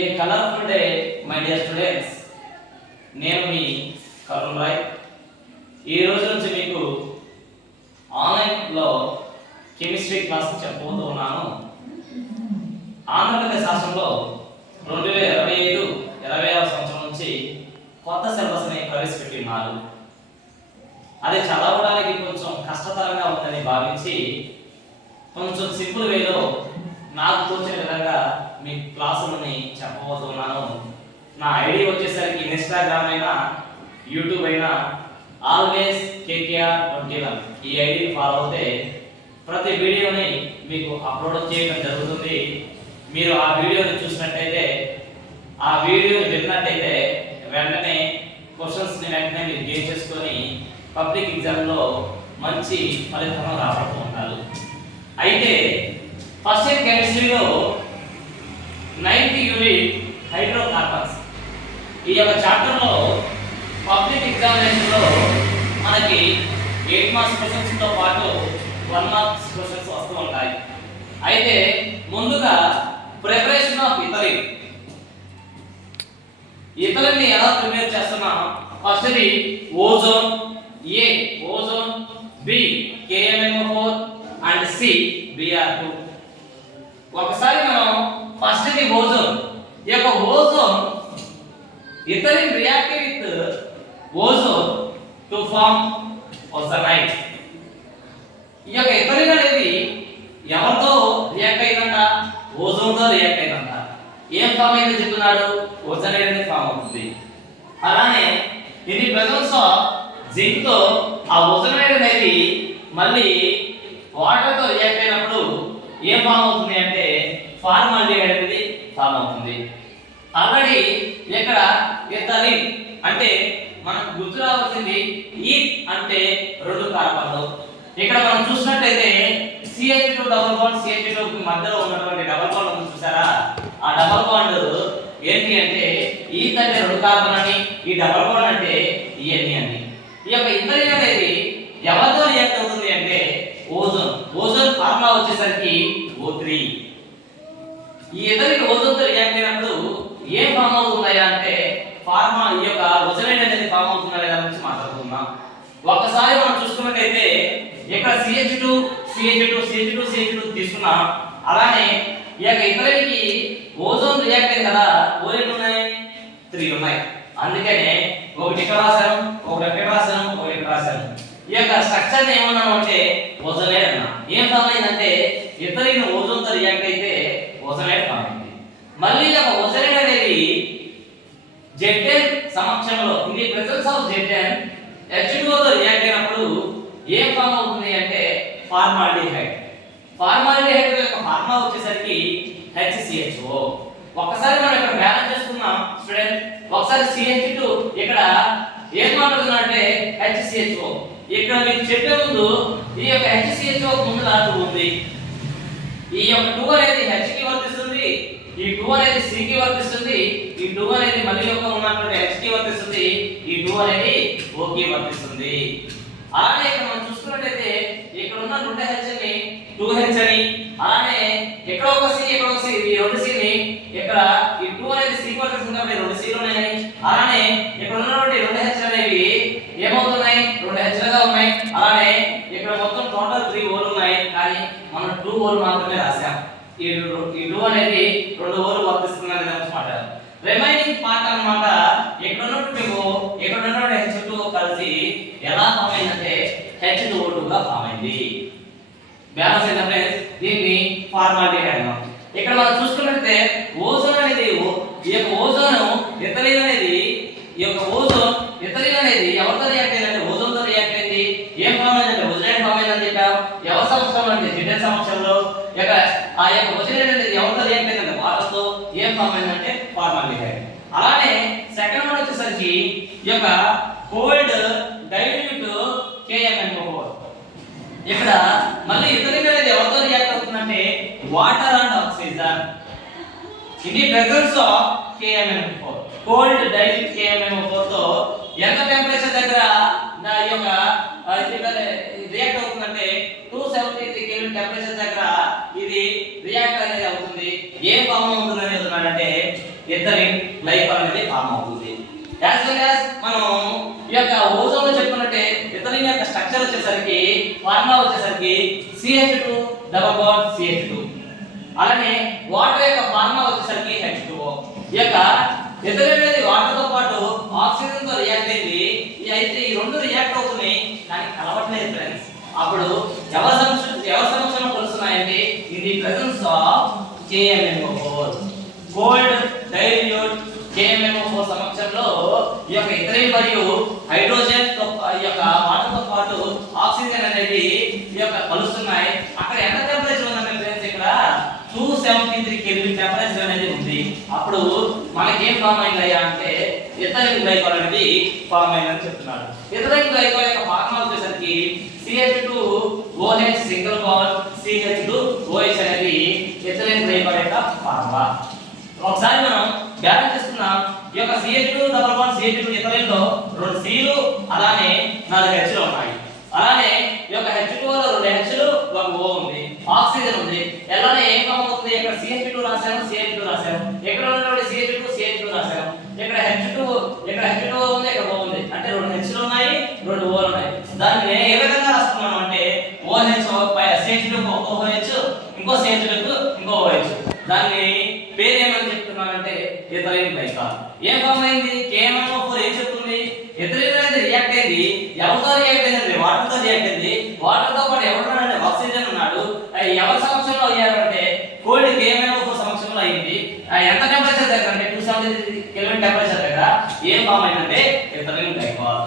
A colourful day my dear students నేను మీ కరుణ్ రాయ్. ఈ రోజు నుంచి మీకు ఆన్లైన్లో కెమిస్ట్రీ క్లాస్ చెప్పబోతూ ఉన్నాను. ఆంధ్రప్రదేశ్ రాష్ట్రంలో రెండు వేల ఇరవై ఐదు ఇరవై ఆరు సంవత్సరం నుంచి కొత్త సిలబస్ని ప్రవేశపెట్టి ఉన్నారు. అది చదవడానికి కొంచెం కష్టతరంగా ఉందని భావించి కొంచెం సింపుల్ వేలో నాకు తోచిన విధంగా మీ క్లాసులని చెప్పబోతున్నాను. నా ఐడి వచ్చేసరికి ఇన్స్టాగ్రామ్ అయినా యూట్యూబ్ అయినా ఆల్వేస్ కేకేఆర్ ట్వంటీ వన్ ఈ ఐడిని ఫాలో అవుతే ప్రతి వీడియోని మీకు అప్లోడ్ చేయడం జరుగుతుంది. మీరు ఆ వీడియోని చూసినట్టయితే ఆ వీడియోని విన్నట్టయితే వెంటనే క్వశ్చన్స్ని వెంటనే మీరు గేమ్ చేసుకొని పబ్లిక్ ఎగ్జామ్లో మంచి ఫలితం రాబడుతూ ఉంటారు అయితే ఫస్ట్ ఇయర్ కెమిస్ట్రీలో నైన్త్ యూనిట్ హైడ్రోకార్బన్స్. ఈ యొక్క చాప్టర్లో పబ్లిక్ ఎగ్జామినేషన్లో మనకి ఎయిట్ మార్క్స్ క్వశ్చన్స్తో పాటు వన్ మార్క్స్ క్వశ్చన్స్ వస్తూ ఉంటాయి. అయితే ముందుగా ప్రిపరేషన్ ఆఫ్ ఇతరి ఇతరుల్ని ఎలా ప్రిపేర్ చేస్తున్నాం? ఫస్ట్ ఇది ozone A ozone B KMM four and C BR two ఒకసారి మనం ఫస్ట్ ది ఓజోన్. ఈ యొక్క ozone ethylene reactive with ozone to form ozonide ఈ యొక్క ఇతరిన్ అనేది ఎవరితో రియాక్ట్ అయిందంట? ఓజోన్తో రియాక్ట్ అయిందంట. ఏం ఫామ్ అయితే చెప్తున్నాడు? ఓజోనైట్ అనేది ఫామ్ అవుతుంది. అలానే ఇది ప్రెసెన్స్ ఆఫ్ జింక్తో ఆ ఓజోనైట్ అనేది మళ్ళీ వాటర్తో రియాక్ట్ ఏం ఫామ్ అవుతుంది అంటే ఫార్మాల్డిహైడ్ అనేది ఫామ్ అవుతుంది. ఆల్రెడీ ఇక్కడ ఇథలిన్ అంటే మనకు గుర్తు రావాల్సింది ఈ అంటే రెండు కార్బన్లు ఇక్కడ మనం చూసినట్టయితే CH two double bond CH two మధ్యలో ఉన్నటువంటి డబల్ బాండ్ ఉంది చూసారా? ఆ డబల్ బాండ్ ఏంటి అంటే ఈ అంటే రెండు కార్బన్ అని ఈ డబల్ బాండ్ అంటే ఇవన్నీ అని. ఈ యొక్క ఇథలిన్ అనేది ఎవరితో రియాక్ట్ అవుతుంది అంటే ఓజోన్. ఓజోన్ ఫార్ములా వచ్చేసరికి ఓ త్రీ ఈ ఇతరికి ఓజోన్తో రియాక్ట్ అయినప్పుడు ఏ ఫామ్ అవుతున్నాయా అంటే ఫార్మా ఈ యొక్క ఓజోనైడ్ అనేది ఫామ్ అవుతుందా లేదా గురించి మాట్లాడుకుందాం. ఒకసారి మనం చూసుకున్నట్టయితే ఇక్కడ CH two CH two CH two CH two తీసుకున్నాం. అలానే ఈ యొక్క ఇతరులకి ఓజోన్ రియాక్ట్ అయింది కదా ఓ ఉన్నాయి త్రీ ఉన్నాయి. అందుకనే ఒకటి ఇక్కడ రాశాను ఒకటి ఎక్కడ రాశాను ఒకటి ఇక్కడ రాశాను ఈ యొక్క స్ట్రక్చర్ ఏమన్నాను అంటే ఓజోనైడ్ అన్నా ఏం ఫామ్ అయిందంటే ఇతరైన ఓజోన్తో రియాక్ట్ అయితే ఓజోనైడ్ ఫామ్ అయింది. మళ్ళీ ఒక యొక్క ఓజోనైడ్ అనేది జెడ్ఎన్ సమక్షంలో ఇది ప్రెసెన్స్ ఆఫ్ జెడ్ఎన్ H2O తో రియాక్ట్ అయినప్పుడు ఏం ఫామ్ అవుతుంది అంటే ఫార్మాల్డిహైడ్. ఫార్మాల్డిహైడ్ యొక్క ఫార్మా వచ్చేసరికి హెచ్సిహెచ్ఓ ఒకసారి మనం ఇక్కడ బ్యాలెన్స్ చేసుకుందాం స్టూడెంట్ ఒకసారి CH2 ఇక్కడ ఏం మాట్లాడుతున్నా అంటే హెచ్సిహెచ్ఓ ఇక్కడ మీకు చెప్పే ముందు ఈ యొక్క HCHO కు ముందు నాకు ఉంది. ఈ యొక్క టూ అనేది హెచ్కి వర్తిస్తుంది ఈ టూ అనేది సి కి వర్తిస్తుంది ఈ టూ అనేది మళ్ళీ యొక్క ఉన్నటువంటి హెచ్కి వర్తిస్తుంది ఈ టూ అనేది ఓ కి వర్తిస్తుంది. అలానే ఇక్కడ మనం చూసుకున్నట్లయితే ఇక్కడ ఉన్న రెండు హెచ్ని 2H అని అలానే ఇక్కడ ఒక సి ఇక్కడ ఒక సి ఈ రెండు సి ని ఇక్కడ ఈ టూ అనేది సి కి వర్తిస్తుంది కాబట్టి రెండు సి లు ఉన్నాయని అలానే ఇక్కడ ఉన్నటువంటి రెండు హెచ్ అనేవి ఏమవుతున్నాయి రెండు H లుగా ఉన్నాయి అలానే ఇక్కడ మొత్తం టోటల్ 3 ఓలు ఉన్నాయి కానీ మనం 2 ఓలు మాత్రమే రాసాం ఈ రు- ఈ 2 అనేది రెండు ఓలు వర్తిస్తుంది అనే దాని మాట రిమైనింగ్ పార్ట్ అన్నమాట ఇక్కడ ఉన్నటువంటి ఓ ఇక్కడ ఉన్నటువంటి H2O కలిసి ఎలా ఫామ్ అయిందంటే H2O2 ఉంది. బ్యాలెన్స్ అయితే ఫ్రెండ్స్ దీన్ని ఫార్మాలిటీ అంటాం. ఇక్కడ మనం చూసుకున్నట్లయితే ఓజోన్ అనేది ఈ యొక్క ఓజోన్ ఇథలిన్ అనేది ఈ యొక్క ఓజోన్ ఇథలిన్ అనేది ఎవరితో రియాక్ట్ అయిందంటే ఓజోన్తో రియాక్ట్ అయింది. ఏం ఫామ్ అయిందంటే ఓజోనైడ్ ఫామ్ అయిందని చెప్పాం. ఎవరి సంవత్సరంలో అంటే జిడెన్ సంవత్సరంలో. ఈ యొక్క ఆ యొక్క ఓజోనైడ్ అనేది ఎవరితో రియాక్ట్ అయిందంటే వాటర్తో ఏం ఫామ్ అయిందంటే ఫార్మాలిటీ అలానే సెకండ్ వన్ వచ్చేసరికి ఈ యొక్క కోల్డ్ డైల్యూట్ కేఎంఎన్ఓ ఇక్కడ మళ్ళీ ఇథలిన్ అనేది ఎవరితో రియాక్ట్ అవుతుందంటే వాటర్ అండ్ ఆక్సిజన్ ఇది presence of KMnO4 cold dilute KMnO4 తో ఎంత టెంపరేచర్ దగ్గర నా ఈ యొక్క ఆ, అవుతుందంటే రియాక్ట్ అవుతుందంటే 273 కెల్విన్ టెంపరేచర్ దగ్గర ఇది రియాక్ట్ అనేది అవుతుంది. ఏ ఫామ్ అవుతుంది అనేది ఉన్నాడంటే ఎథరిన్ గ్లైకాల్ అనేది ఫామ్ అవుతుంది. యాజ్ వెల్ యాజ్ మనం ఈ యొక్క ఓజోన్లో చెప్పుకున్నట్టే ఇథరిన్ యొక్క స్ట్రక్చర్ వచ్చేసరికి ఫార్ములా వచ్చేసరికి CH2 డబల్ బాండ్ CH2 అలానే వాటర్ యొక్క ఫార్ములా వచ్చేసరికి H2O ఈ యొక్క ఇథరిన్ అనేది వాటర్తో పాటు ఆక్సిజన్తో రియాక్ట్ అయింది అయితే ఈ రెండు రియాక్ట్ అవుతున్నాయి. కానీ కలవట్లేదు ఫ్రెండ్స్ అప్పుడు ఎవరి సమక్షం ఎవరి సమక్షంలో కలుస్తున్నాయంటే in the presence of KLMO cold ఈ యొక్క ఇథరైల్ మరియు హైడ్రోజన్తో ఈ యొక్క వాటర్తో పాటు ఆక్సిజన్ అనేది ఈ యొక్క కలుస్తున్నాయి. అక్కడ ఎంత టెంపరేచర్ ఉందంటే ఫ్రెండ్స్ ఇక్కడ? 273 కెల్విన్ టెంపరేచర్ అనేది ఉంది. అప్పుడు మనకి ఏం ఫామ్ అయిందయ్యా అంటే ఇథరైల్ గ్లైకాల్ అనేది ఫామ్ అయిందని చెప్తున్నాడు ఇథరైల్ గ్లైకాల్ యొక్క ఫార్ములా వచ్చేసరికి CH2OH సింగిల్ బాండ్ CH2OH అనేది ఇథరైల్ గ్లైకాల్ యొక్క ఫార్ములా ఒకసారి మనం బ్యాలెన్స్ చేస్తున్నాం ఈ యొక్క CH2 double one CH two ఇతరులతో రెండు సిలు అలానే నాలుగు హెచ్లు ఉన్నాయి. అలానే ఈ యొక్క H2O లో రెండు హెచ్లు ఒక ఓ ఉంది. ఆక్సిజన్ ఉంది. ఎలానే ఏం ఫామ్ అవుతుంది? ఇక్కడ సిహెచ్ టూ రాశాము సిహెచ్ టూ రాశాము. ఇక్కడ ఉన్నటువంటి సిహెచ్ టూ సిహెచ్ టూ రాశాము. ఇక్కడ H2 ఇక్కడ H2O ఉంది ఇక్కడ ఓ ఉంది. అంటే రెండు హెచ్లు ఉన్నాయి రెండు ఓలు ఉన్నాయి. దాన్ని ఏ విధంగా రాసుకున్నాం అంటే ఓ హెచ్ సిహెచ్ టూ ఒక హెచ్ ఇంకో CH2 ఇంకో ఓ హెచ్ దాన్ని పేరు ఏమని చెప్తున్నానంటే ఇథరైల్ గ్లైకాల్ ఏం ఫామ్ అయింది KMnO4 ఏం చెప్తుంది? ఇథరైల్ అనేది రియాక్ట్ అయింది. ఎవరితో రియాక్ట్ అయింది వాటర్తో రియాక్ట్ అయింది. వాటర్తో పాటు ఎవరున్నాడంటే ఆక్సిజన్ ఉన్నాడు. ఎవరి సమక్షంలో అయ్యారంటే కోల్డ్ KMnO4 సమక్షంలో అయింది ఎంత టెంపరేచర్ దగ్గర? అంటే 270 కెల్విన్ టెంపరేచర్ దగ్గర. ఏం ఫామ్ అయిందంటే ఇథరైల్ గ్లైకాల్